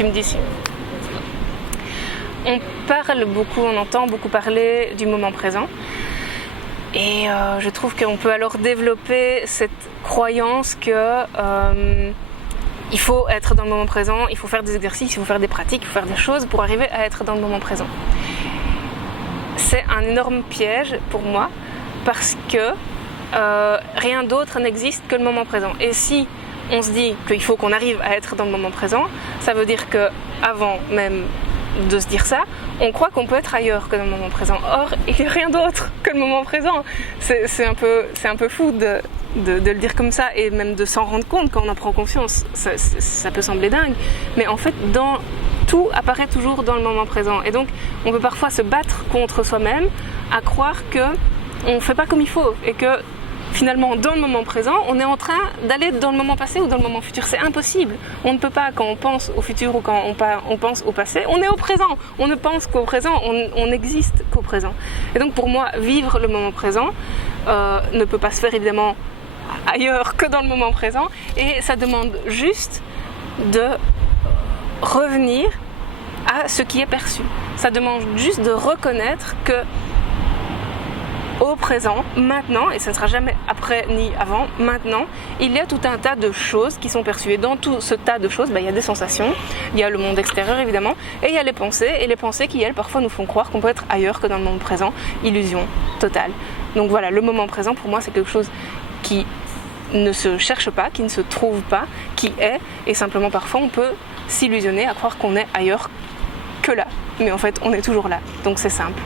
tu me dis si. On entend beaucoup parler du moment présent. Et je trouve qu'on peut alors développer cette croyance que il faut être dans le moment présent, il faut faire des exercices, il faut faire des pratiques, il faut faire des choses pour arriver à être dans le moment présent. C'est un énorme piège pour moi parce que rien d'autre n'existe que le moment présent. Et si on se dit qu'il faut qu'on arrive à être dans le moment présent, ça veut dire qu'avant même de se dire ça, on croit qu'on peut être ailleurs que dans le moment présent. Or, il n'y a rien d'autre que le moment présent. C'est un peu fou de le dire comme ça et même de s'en rendre compte quand on en prend conscience. Ça peut sembler dingue, mais en fait, tout apparaît toujours dans le moment présent. Et donc, on peut parfois se battre contre soi-même à croire qu'on ne fait pas comme il faut et que finalement, dans le moment présent, on est en train d'aller dans le moment passé ou dans le moment futur. C'est impossible. On ne peut pas, quand on pense au futur ou quand on pense au passé, on est au présent. On ne pense qu'au présent, on n'existe qu'au présent. Et donc pour moi, vivre le moment présent ne peut pas se faire évidemment ailleurs que dans le moment présent. Et ça demande juste de revenir à ce qui est perçu. Ça demande juste de reconnaître que au présent, maintenant, et ce ne sera jamais après ni avant, maintenant, il y a tout un tas de choses qui sont perçues. Et dans tout ce tas de choses, il y a des sensations, il y a le monde extérieur évidemment, et il y a les pensées qui, elles, parfois nous font croire qu'on peut être ailleurs que dans le monde présent. Illusion totale. Donc voilà, le moment présent, pour moi, c'est quelque chose qui ne se cherche pas, qui ne se trouve pas, qui est, et simplement parfois on peut s'illusionner à croire qu'on est ailleurs que là. Mais en fait, on est toujours là, donc c'est simple.